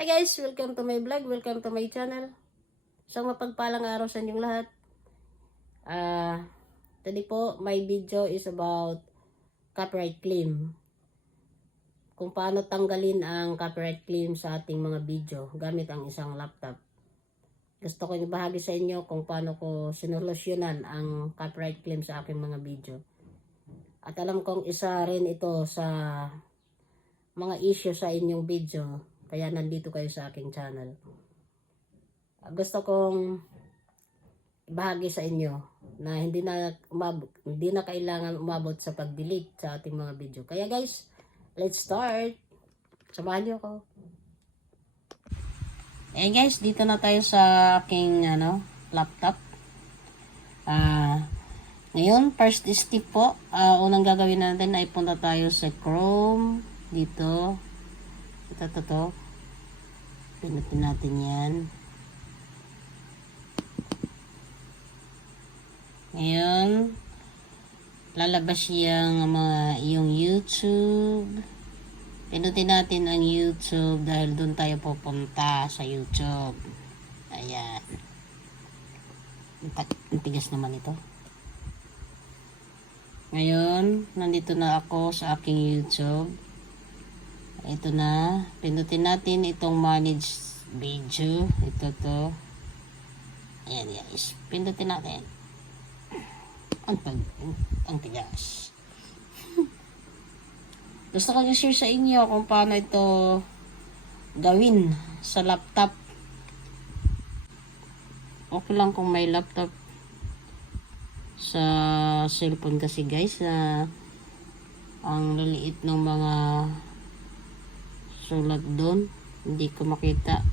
Hi guys! Welcome to my vlog. Welcome to my channel. Isang mapagpalang araw sa inyong lahat. Today po, my video is about copyright claim. Kung paano tanggalin ang copyright claim sa ating mga video gamit ang isang laptop. Gusto ko ibahagi sa inyo kung paano ko sinolusyonan ang copyright claim sa aking mga video. At alam kong isa rin ito sa mga issue sa inyong video. Kaya nandito kayo sa aking channel. Gusto kong ibahagi sa inyo na hindi na kailangan umabot sa pag-delete sa ating mga video. Kaya guys, let's start. Samahan niyo ako. Guys, dito na tayo sa aking laptop. Ngayon, first step po, unang gagawin natin ay punta tayo sa Chrome dito. Ito. Pinutin natin yan. Ngayon, lalabas yung YouTube. Pinutin natin ang YouTube dahil doon tayo pupunta sa YouTube. Ayan. Ang tigas naman ito. Ngayon, nandito na ako sa aking YouTube. Ito na, pindutin natin itong manage video. Ito to. Ayan guys, pindutin natin. Ang tigas. Gusto ko i-share sa inyo kung paano ito gawin sa laptop. Okay lang kung may laptop. Sa cellphone kasi guys, ang liliit ng mga sulat doon, hindi ko makita.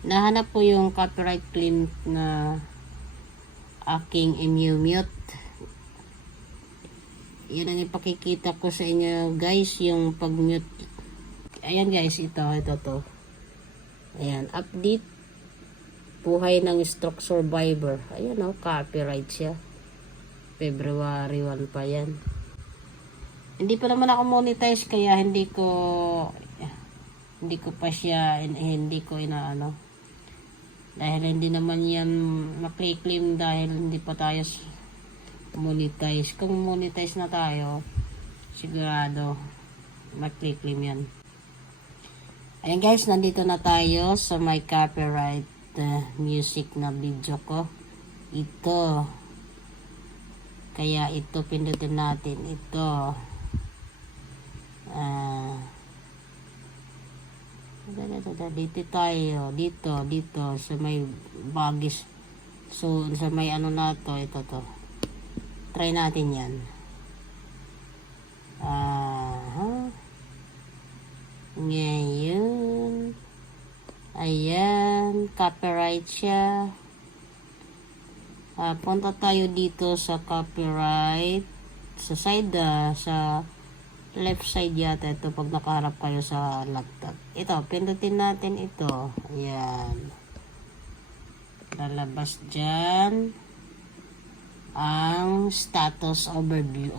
Nahanap ko yung copyright claim na aking i-mute. Yan ang ipakikita ko sa inyo guys, yung pag-mute. Ayan guys, ito to. Ayan, update buhay ng stroke survivor. Ayan copyright siya. February 1 pa yan. Hindi pa naman ako monetize kaya hindi ko pa siya hindi ko inaano dahil hindi naman yan makli-claim dahil hindi pa tayo monetize. Kung monetize na tayo, sigurado makli-claim yan. Ayan guys, nandito na tayo sa my copyright music na video ko. Ito, kaya ito pindutin natin ito. Dito tayo, dito sa may bagis. So sa may na to, ito to. Try natin yan. Ngayon, ayan, copyright siya. Punta tayo dito sa copyright sa side, sa left side yata ito pag nakaharap kayo sa laptop. Ito, pindutin natin ito. Ayan. Lalabas dyan ang status overview.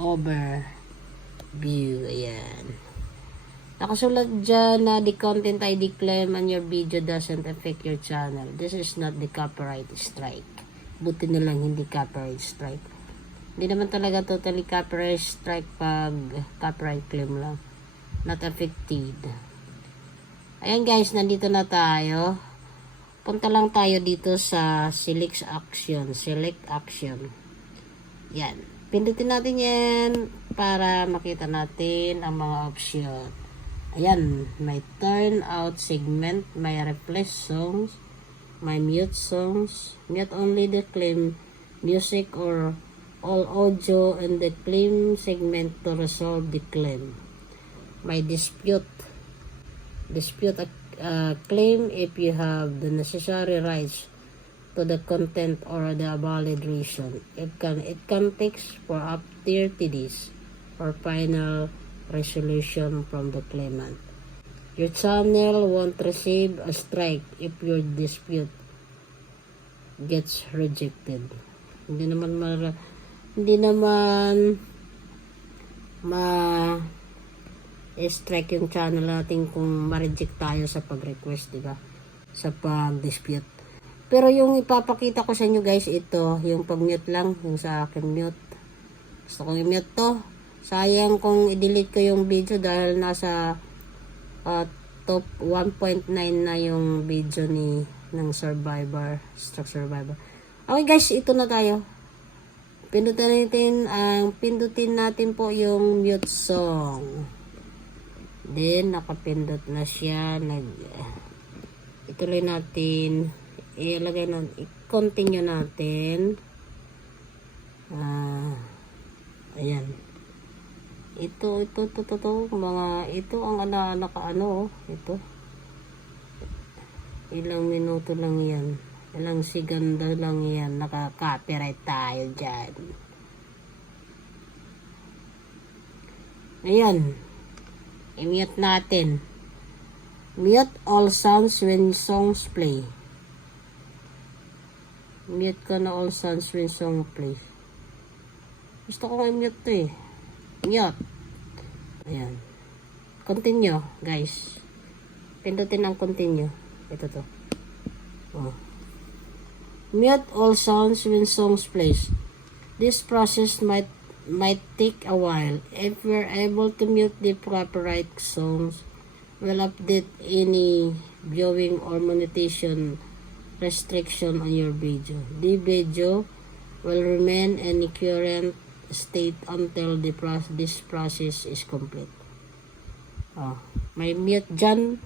Ayan. Nakasulat dyan na the content ID claim on your video doesn't affect your channel. This is not the copyright strike. Buti na lang hindi copyright strike. Hindi naman talaga totally copyright strike pag copyright claim lang. Not affected. Ayan guys, nandito na tayo. Punta lang tayo dito sa select action. Yan. Pindutin natin yan para makita natin ang mga option. Ayan. May turn out segment, may replace songs, may mute songs, mute only the claim music or all audio in the claim segment to resolve the claim. May dispute a claim if you have the necessary rights to the content or the valid reason. It can take for up to 30 days for final resolution from the claimant. Your channel won't receive a strike if your dispute gets rejected. Hindi naman i-strike yung channel natin kung ma-reject tayo sa pag-request, diba? Sa pag-dispute. Pero yung ipapakita ko sa inyo guys, ito, yung pag-mute lang, yung sa akin mute. Gusto kong i-mute to. Sayang kung i-delete ko yung video dahil nasa top 1.9 na yung video ng Survivor, Stroke Survivor. Okay guys, ito na tayo. Pindutin natin po yung mute song. Then, nakapindot na siya. Ituloy natin. I-continue natin. Ayan. Ito, mga, ito ang ito. Ilang minuto lang yan. Ilang segundo lang yan. Naka-copyright tayo dyan. Ayan. I-mute natin. Mute all sounds when songs play. Mute ko na all sounds when song play. Gusto ko i-mute to eh. Mute. Ayan. Continue, guys. Pindutin ang continue. Ito to. Oh. Mute all sounds when songs plays. This process might take a while. If we're able to mute the copyright songs, we'll update any viewing or monetization restriction on your video. The video will remain in the current state until this process is complete. Oh, may mute dyan,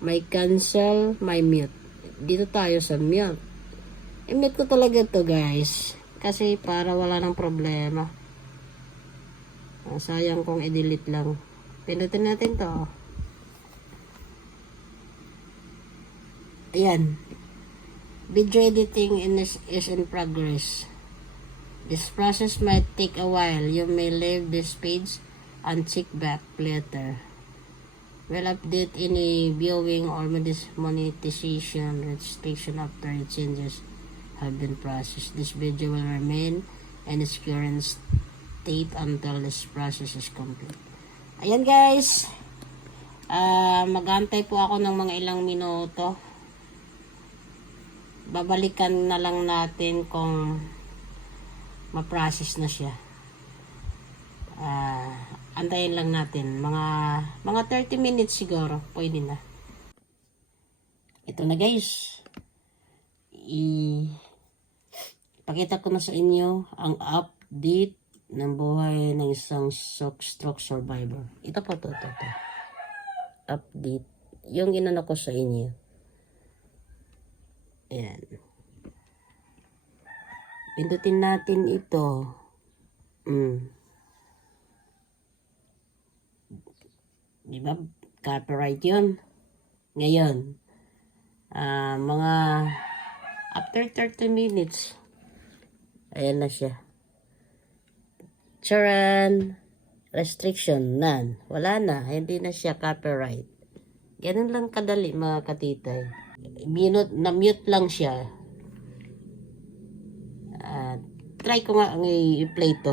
may cancel, may mute. Dito tayo sa mute. I-mute ko talaga to guys, kasi para wala nang problema. Sayang kung i-delete lang. Pindutin natin to. Ayan. Video editing is in progress. This process might take a while. You may leave this page and check back later. We'll update any viewing or monetization restriction after the changes have been processed. This video will remain in its current state until this process is complete. Ayan guys. Mag-antay po ako ng mga ilang minuto. Babalikan na lang natin kung ma-process na siya. Antayin lang natin. Mga 30 minutes siguro. Pwede na. Ito na guys. Ipakita ko na sa inyo ang update ng buhay ng isang stroke survivor. Ito po to. Update. Yung inano ko sa inyo. Ayan. Pindutin natin ito. Diba? Copyright yun. Ngayon, mga after 30 minutes, ayan na siya. Charan, restriction, none. Wala na. Hindi na siya copyright. Ganun lang kadali mga katitay. Na-mute lang siya. Try ko nga ang i-play to.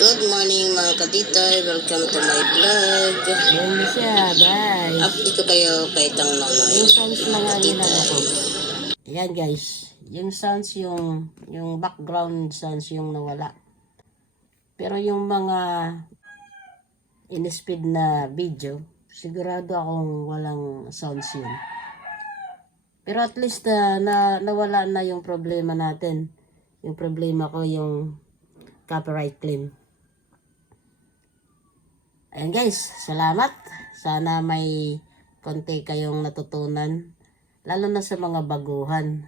Good morning mga katitay. Welcome to my vlog. Ayan siya guys. Update ko kayo kay Tang Nonoy. Yung sounds lang ang ginagawa ko. Ayan guys. Yung sounds yung background sounds yung nawala. Pero yung mga in-speed na video, sigurado akong walang sounds yun. Pero at least nawala na yung problema natin. Yung problema ko yung copyright claim. Ayan guys, salamat. Sana may konti kayong natutunan. Lalo na sa mga baguhan.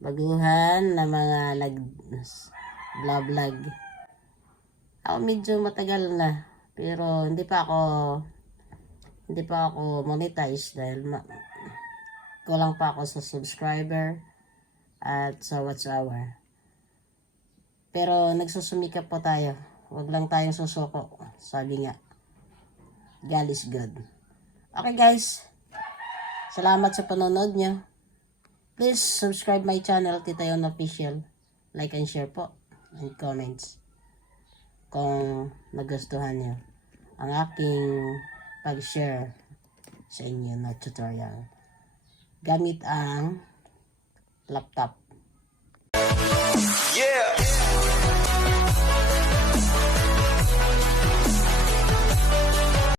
Baguhan na mga nag-vlog. Ako medyo matagal na. Pero hindi pa ako monetize dahil kulang pa ako sa subscriber at sa watch hour. Pero nagsusumikap po tayo. Huwag lang tayong susuko. Sabi nga, God is good. Okay guys, salamat sa panonood nyo. Please subscribe my channel, Tita Yon Official. Like and share po. and comments kung nagustuhan nyo ang aking pag-share sa inyo na tutorial gamit ang laptop. Yeah.